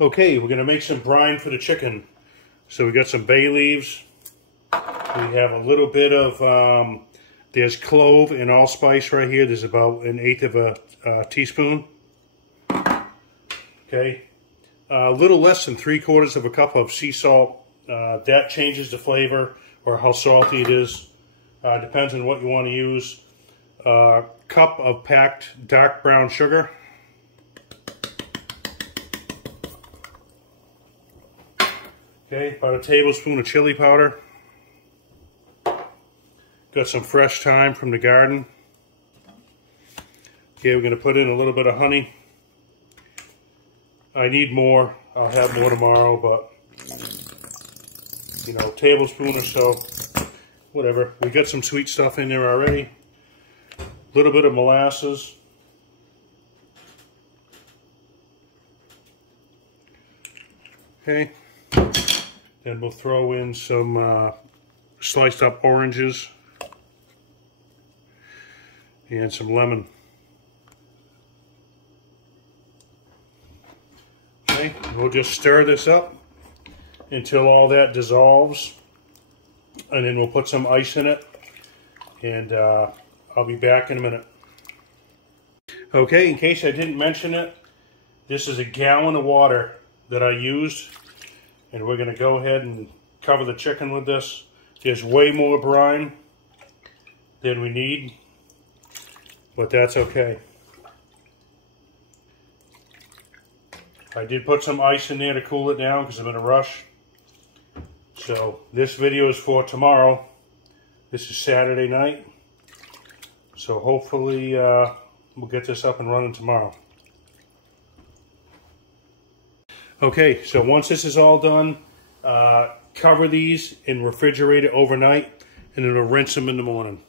Okay, we're gonna make some brine for the chicken. So we got some bay leaves. We have a little bit of, there's clove and allspice right here. There's about 1/8 of a teaspoon. Okay, a little less than 3/4 of a cup of sea salt. That changes the flavor or how salty it is. Depends on what you want to use. A cup of packed dark brown sugar. Okay, about a tablespoon of chili powder. Got some fresh thyme from the garden. Okay, we're going to put in a little bit of honey. I need more. I'll have more tomorrow, but you know, tablespoon or so, whatever. We got some sweet stuff in there already. A little bit of molasses. Okay. Then we'll throw in some sliced up oranges and some lemon. Okay, we'll just stir this up until all that dissolves, and then we'll put some ice in it, and I'll be back in a minute. Okay, in case I didn't mention it, this is a gallon of water that I used, and we're going to go ahead and cover the chicken with this. There's way more brine than we need, but that's okay. I did put some ice in there to cool it down because I'm in a rush. So this video is for tomorrow. This is Saturday night. So hopefully we'll get this up and running tomorrow. Okay, so once this is all done, cover these and refrigerate it overnight, and then we'll rinse them in the morning.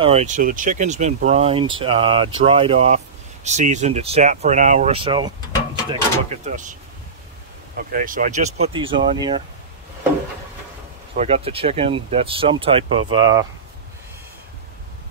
Alright, so the chicken's been brined, dried off, seasoned. It sat for an hour or so. Let's take a look at this. Okay, so I just put these on here. So I got the chicken. That's some type of, I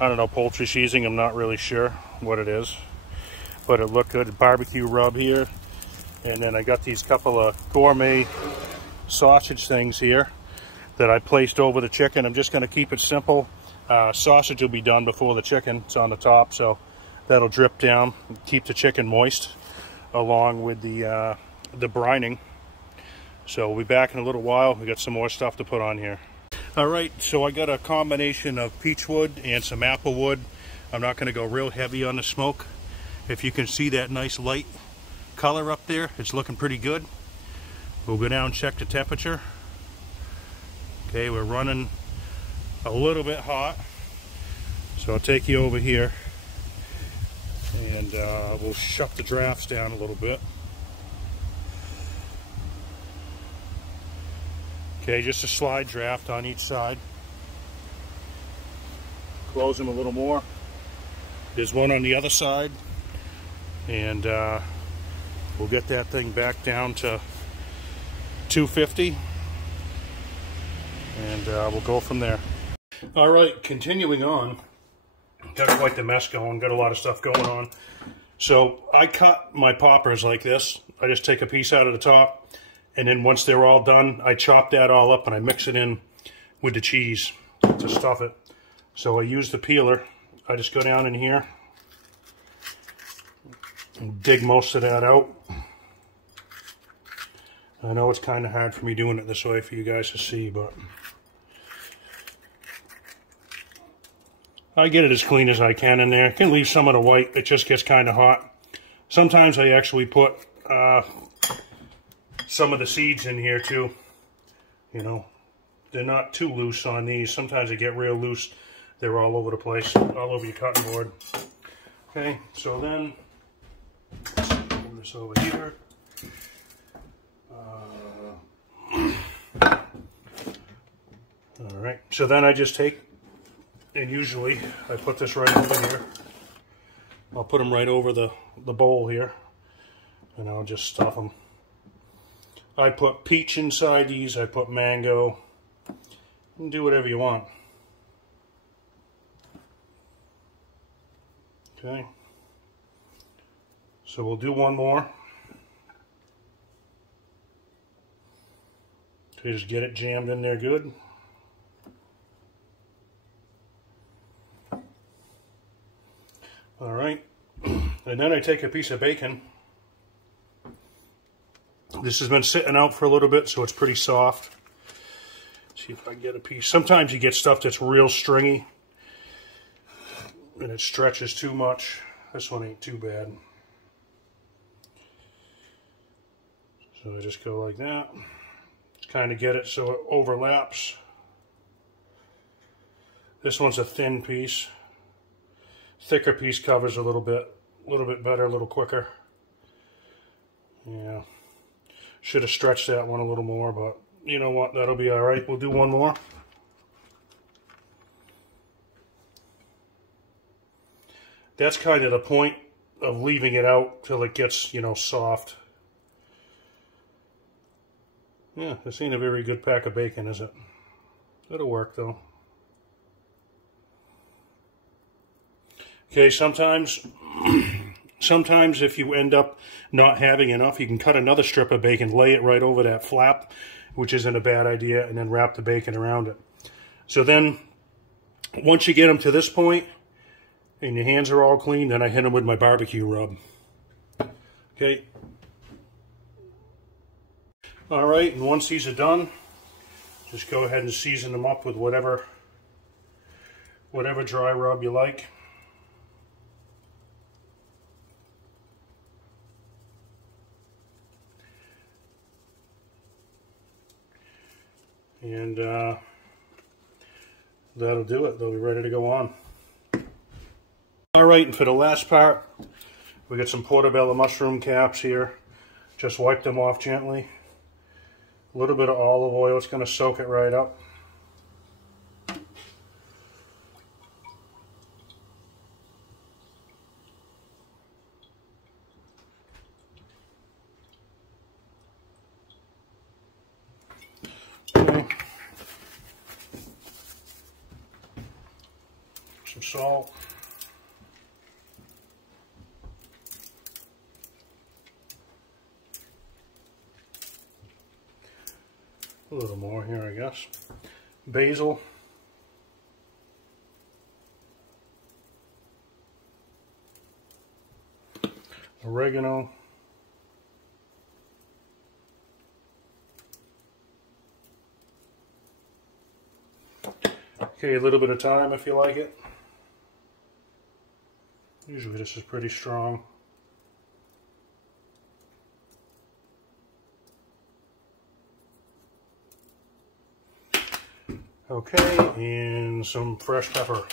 don't know, poultry seasoning. I'm not really sure what it is. But it looked good. Barbecue rub here. And then I got these couple of gourmet sausage things here that I placed over the chicken. I'm just going to keep it simple. Sausage will be done before the chicken. It's on the top, so that'll drip down and keep the chicken moist along with the brining. So we'll be back in a little while. We got some more stuff to put on here. All right, so I got a combination of peach wood and some apple wood. I'm not going to go real heavy on the smoke. If you can see that nice light color up there, it's looking pretty good. We'll go down and check the temperature. Okay, we're running a little bit hot, so I'll take you over here and we'll shut the drafts down a little bit. Okay, just a slide draft on each side. Close them a little more. There's one on the other side, and we'll get that thing back down to 250, and we'll go from there. All right, continuing on. Got quite the mess going, got a lot of stuff going on. So I cut my poppers like this. I just take a piece out of the top, and then once they're all done, I chop that all up and I mix it in with the cheese to stuff it. So I use the peeler. I just go down in here and dig most of that out. I know it's kind of hard for me doing it this way for you guys to see, but I get it as clean as I can in there. I can leave some of the white. It just gets kind of hot. Sometimes I actually put some of the seeds in here too. You know, they're not too loose on these. Sometimes they get real loose. They're all over the place, all over your cutting board. Okay, so then, let's move this over here. All right, so then I just take, and usually I put this right over here. I'll put them right over the bowl here, and I'll just stuff them. I put peach inside these, I put mango. You can do whatever you want. Okay, so we'll do one more. Okay, just get it jammed in there good. All right, and then I take a piece of bacon. This has been sitting out for a little bit, so it's pretty soft. See if I can get a piece. Sometimes you get stuff that's real stringy, and it stretches too much. This one ain't too bad. So I just go like that. Kind of get it so it overlaps. This one's a thin piece. Thicker piece covers a little bit better, a little quicker. Yeah, should have stretched that one a little more, but you know what, that'll be all right. We'll do one more. That's kind of the point of leaving it out till it gets, you know, soft. Yeah, this ain't a very good pack of bacon, is it? It'll work though. Okay, sometimes if you end up not having enough, you can cut another strip of bacon, lay it right over that flap, which isn't a bad idea, and then wrap the bacon around it. So then, once you get them to this point, and your hands are all clean, then I hit them with my barbecue rub. Okay. All right, and once these are done, just go ahead and season them up with whatever dry rub you like. And that'll do it. They'll be ready to go on. All right, and for the last part, we got some portobello mushroom caps here. Just wipe them off gently. A little bit of olive oil, it's going to soak it right up. Okay. Some salt. A little more here, I guess. Basil. Oregano. Okay, a little bit of thyme if you like it. Usually this is pretty strong. Okay, and some fresh pepper.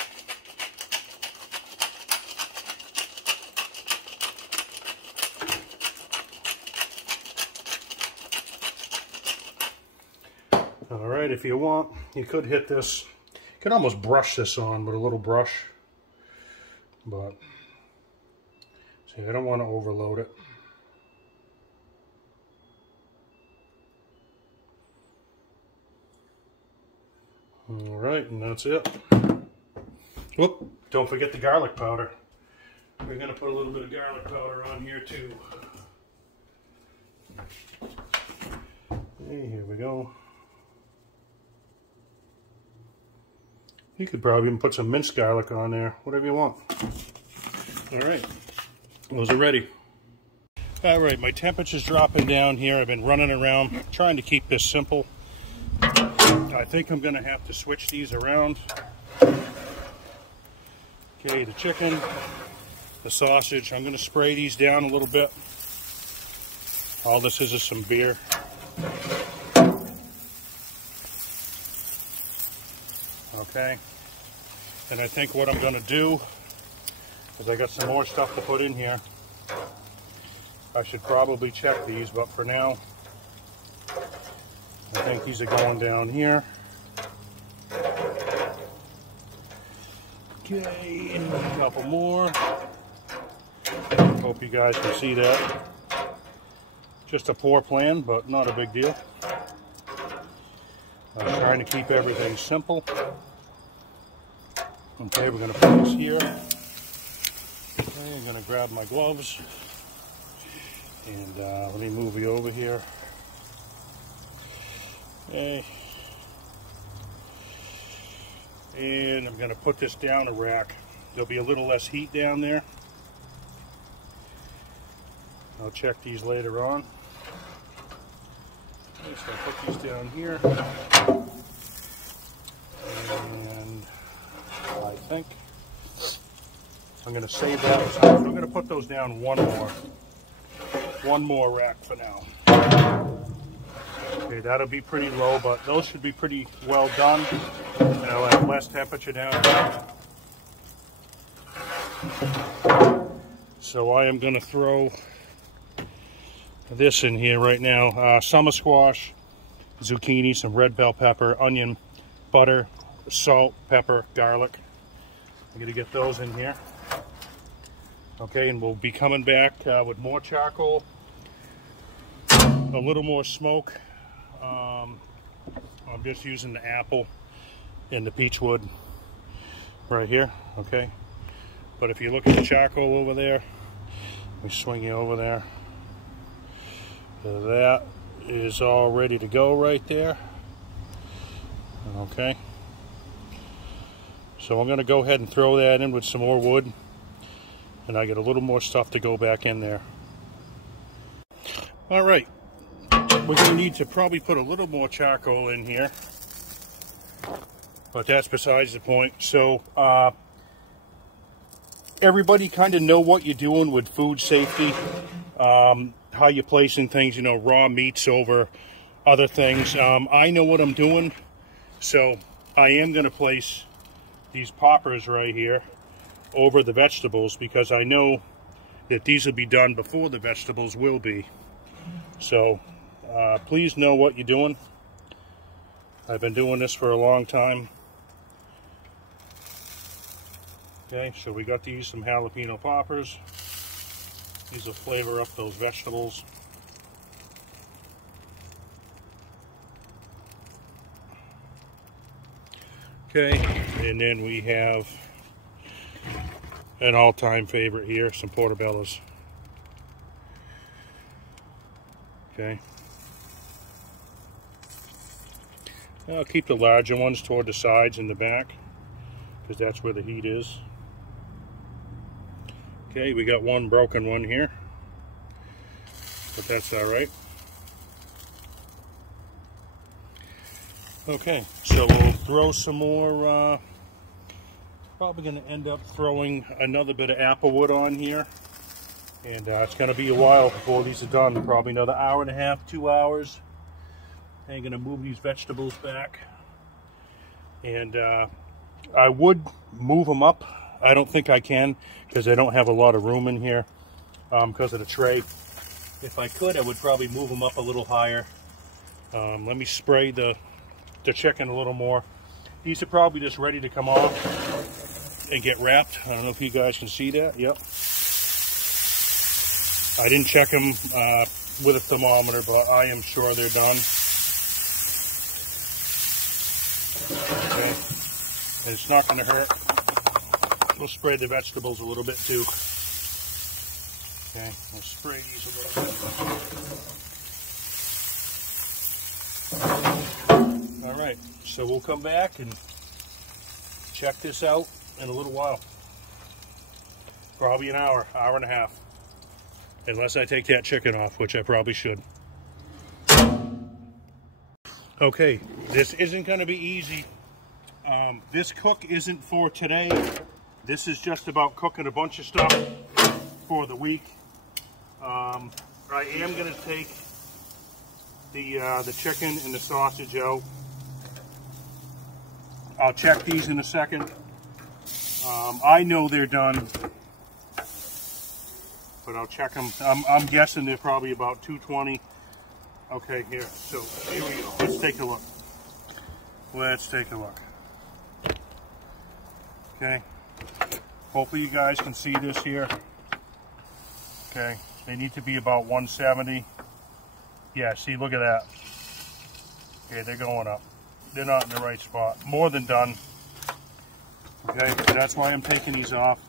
All right, if you want, you could hit this. You could almost brush this on with a little brush, but see, I don't want to overload it. All right, and that's it. Whoop, don't forget the garlic powder. We're going to put a little bit of garlic powder on here too. Okay, here we go. You could probably even put some minced garlic on there, whatever you want. All right, those are ready. All right, my temperature's dropping down here. I've been running around trying to keep this simple. I think I'm going to have to switch these around. Okay, the chicken, the sausage, I'm going to spray these down a little bit. All this is some beer. Okay. And I think what I'm going to do is I got some more stuff to put in here. I should probably check these, but for now, I think these are going down here. Okay, and a couple more. Hope you guys can see that. Just a poor plan, but not a big deal. I'm trying to keep everything simple. Okay, we're going to put this here. Okay, I'm going to grab my gloves. And let me move you over here. Okay. And I'm going to put this down a rack. There'll be a little less heat down there. I'll check these later on. Okay, so I'll put these down here. And I think I'm going to save that. So I'm going to put those down one more rack for now. Okay, that'll be pretty low, but those should be pretty well done. You know, at less temperature down here. So I am going to throw this in here right now. Summer squash, zucchini, some red bell pepper, onion, butter, salt, pepper, garlic. I'm going to get those in here. Okay, and we'll be coming back with more charcoal, a little more smoke. I'm just using the apple and the peach wood right here, okay? But if you look at the charcoal over there, let me swing you over there. That is all ready to go right there, okay? So I'm going to go ahead and throw that in with some more wood, and I get a little more stuff to go back in there. All right, we're going to need to probably put a little more charcoal in here, but that's besides the point. So everybody kind of know what you're doing with food safety, how you're placing things, you know, raw meats over other things. I know what I'm doing, so I am going to place these poppers right here over the vegetables because I know that these will be done before the vegetables will be. So please know what you're doing. I've been doing this for a long time. Okay, so we got to use some jalapeno poppers. These will flavor up those vegetables. Okay, and then we have an all-time favorite here, some portobellos. Okay. I'll keep the larger ones toward the sides and the back because that's where the heat is. Okay, we got one broken one here, but that's all right. Okay, so we'll throw some more, probably going to end up throwing another bit of apple wood on here. And it's going to be a while before these are done, probably another hour and a half, 2 hours. I'm going to move these vegetables back. And I would move them up. I don't think I can because I don't have a lot of room in here because of the tray. If I could, I would probably move them up a little higher. Let me spray the chicken a little more. These are probably just ready to come off and get wrapped. I don't know if you guys can see that. Yep. I didn't check them with a thermometer, but I am sure they're done. Okay. And it's not going to hurt. We'll spray the vegetables a little bit too. Okay, we'll spray these a little bit. All right, so we'll come back and check this out in a little while. Probably an hour, hour and a half. Unless I take that chicken off, which I probably should. Okay, this isn't going to be easy. This cook isn't for today. This is just about cooking a bunch of stuff for the week. I am going to take the chicken and the sausage out. I'll check these in a second. I know they're done, but I'll check them. I'm guessing they're probably about 220. Okay, here. So here we go. Let's take a look. Let's take a look. Okay. Hopefully you guys can see this here. Okay. They need to be about 170. Yeah, see, look at that. Okay, they're going up. They're not in the right spot. More than done. Okay, so that's why I'm taking these off.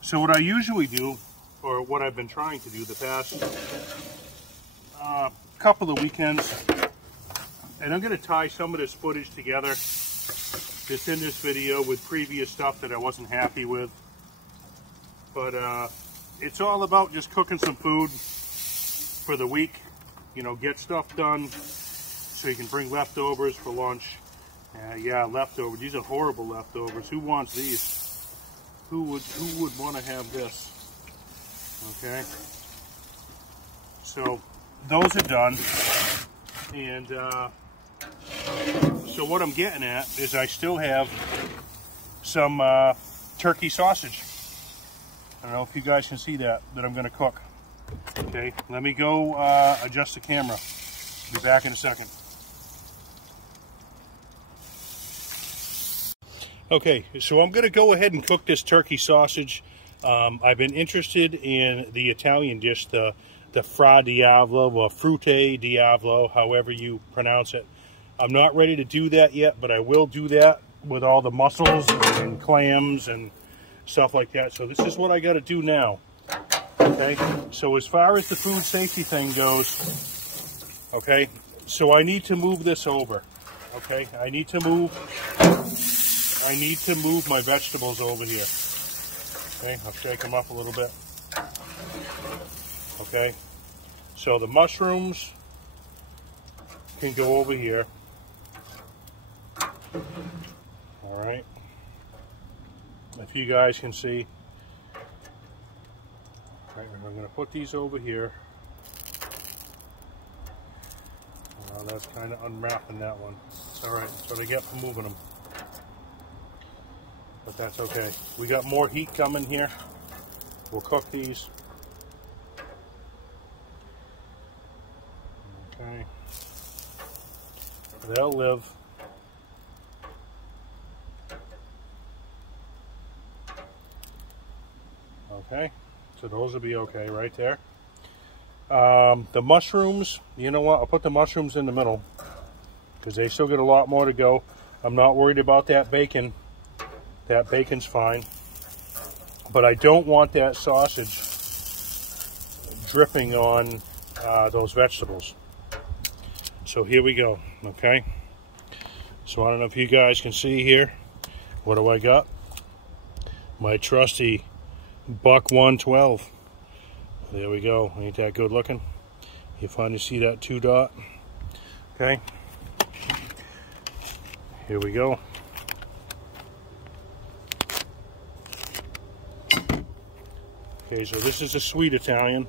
So what I usually do, or what I've been trying to do the past couple of weekends, and I'm going to tie some of this footage together that's in this video with previous stuff that I wasn't happy with. But it's all about just cooking some food for the week. You know, get stuff done so you can bring leftovers for lunch. Yeah, leftovers. These are horrible leftovers. Who wants these? Who would want to have this? Okay. So those are done. And so what I'm getting at is I still have some turkey sausage. I don't know if you guys can see that I'm going to cook. Okay, let me go adjust the camera. Be back in a second. Okay, so I'm going to go ahead and cook this turkey sausage. I've been interested in the Italian dish, the Fra Diavolo, or Frutte Diavolo, however you pronounce it. I'm not ready to do that yet, but I will do that with all the mussels and clams and stuff like that. So this is what I got to do now. Okay, so as far as the food safety thing goes, okay, so I need to move this over. Okay, I need to move my vegetables over here. Okay, I'll shake them up a little bit. Okay, so the mushrooms can go over here. All right, if you guys can see. All right, I'm going to put these over here. That's kind of unwrapping that one. All right, so they get for moving them. But that's okay. We got more heat coming here. We'll cook these. Okay. They'll live. Okay. So those will be okay right there. The mushrooms, you know what? I'll put the mushrooms in the middle because they still get a lot more to go. I'm not worried about that bacon. That bacon's fine. But I don't want that sausage dripping on those vegetables. So here we go, okay? So I don't know if you guys can see here. What do I got? My trusty Buck 112. There we go. Ain't that good looking? You finally see that 2 dot. Okay. Here we go. Okay, so this is a sweet Italian.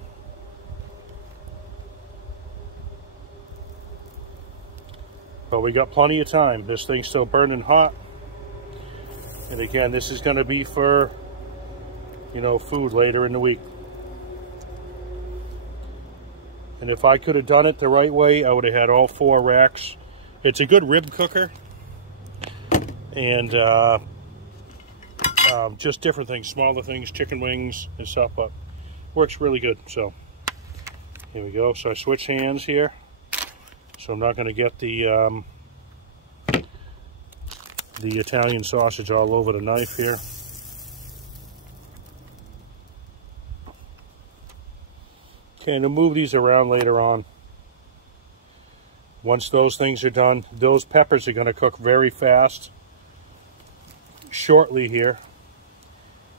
But we got plenty of time. This thing's still burning hot. And again, this is going to be for, you know, food later in the week. And if I could have done it the right way, I would have had all 4 racks. It's a good rib cooker. And just different things, smaller things, chicken wings and stuff, but works really good. So here we go. So I switch hands here. So I'm not going to get the Italian sausage all over the knife here. Okay, and I'll move these around later on. Once those things are done, those peppers are going to cook very fast shortly here.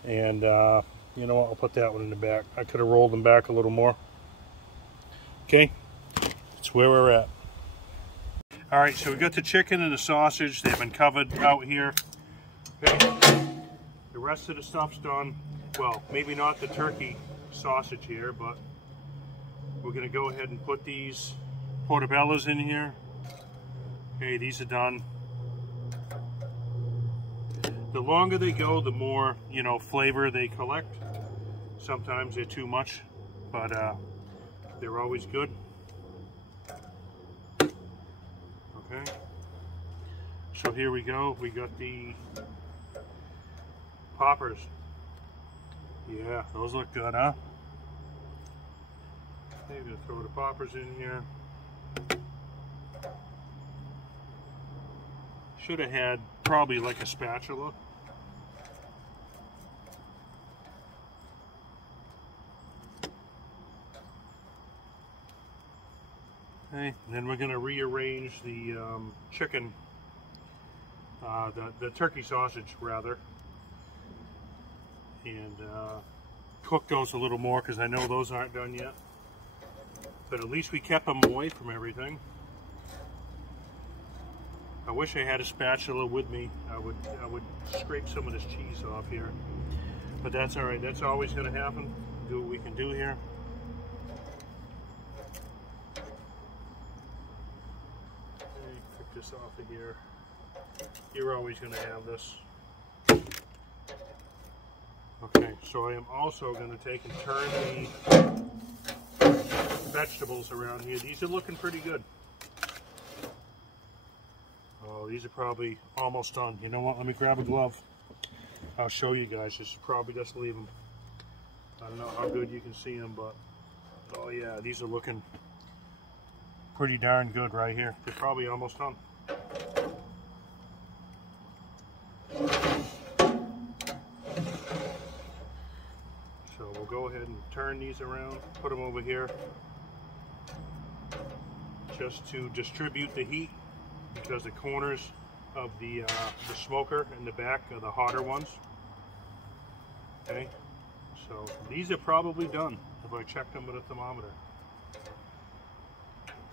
And you know what, I'll put that one in the back. I could have rolled them back a little more. Okay, that's where we're at. All right, so we got the chicken and the sausage. They've been covered out here. Okay. The rest of the stuff's done. Well, maybe not the turkey sausage here, but we're gonna go ahead and put these portobellos in here. Okay, these are done. the longer they go, the more, you know, flavor they collect. Sometimes they're too much, but they're always good. Okay. So here we go. We got the poppers. Yeah, those look good, huh? Maybe we'll throw the poppers in here. Should have had probably like a spatula. Okay, and then we're going to rearrange the chicken, the turkey sausage rather, and cook those a little more because I know those aren't done yet. But at least we kept them away from everything. I wish I had a spatula with me. I would scrape some of this cheese off here, but that's all right. That's always going to happen. Do what we can do here. Pick this off of here. You're always going to have this. Okay, so I am also going to take and turn the vegetables around here. These are looking pretty good. Oh, these are probably almost done. You know what? Let me grab a glove. I'll show you guys. This is probably just leave them. I don't know how good you can see them, but oh yeah, these are looking pretty darn good right here. They're probably almost done. So we'll go ahead and turn these around, put them over here, just to distribute the heat, because the corners of the smoker in the back are the hotter ones. Okay, so these are probably done if I checked them with a thermometer.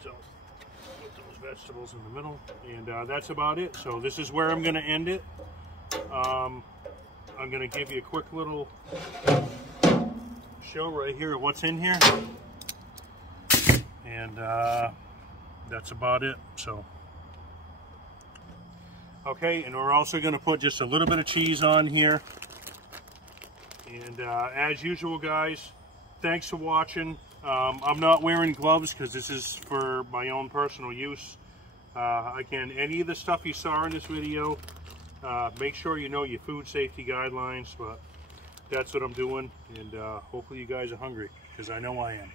So put those vegetables in the middle, and that's about it. So this is where I'm going to end it. I'm going to give you a quick little show right here of what's in here, and that's about it. So okay, and we're also going to put just a little bit of cheese on here. And as usual, guys, thanks for watching. I'm not wearing gloves because this is for my own personal use. Again, any of the stuff you saw in this video, make sure you know your food safety guidelines, but that's what I'm doing, and hopefully you guys are hungry, because I know I am.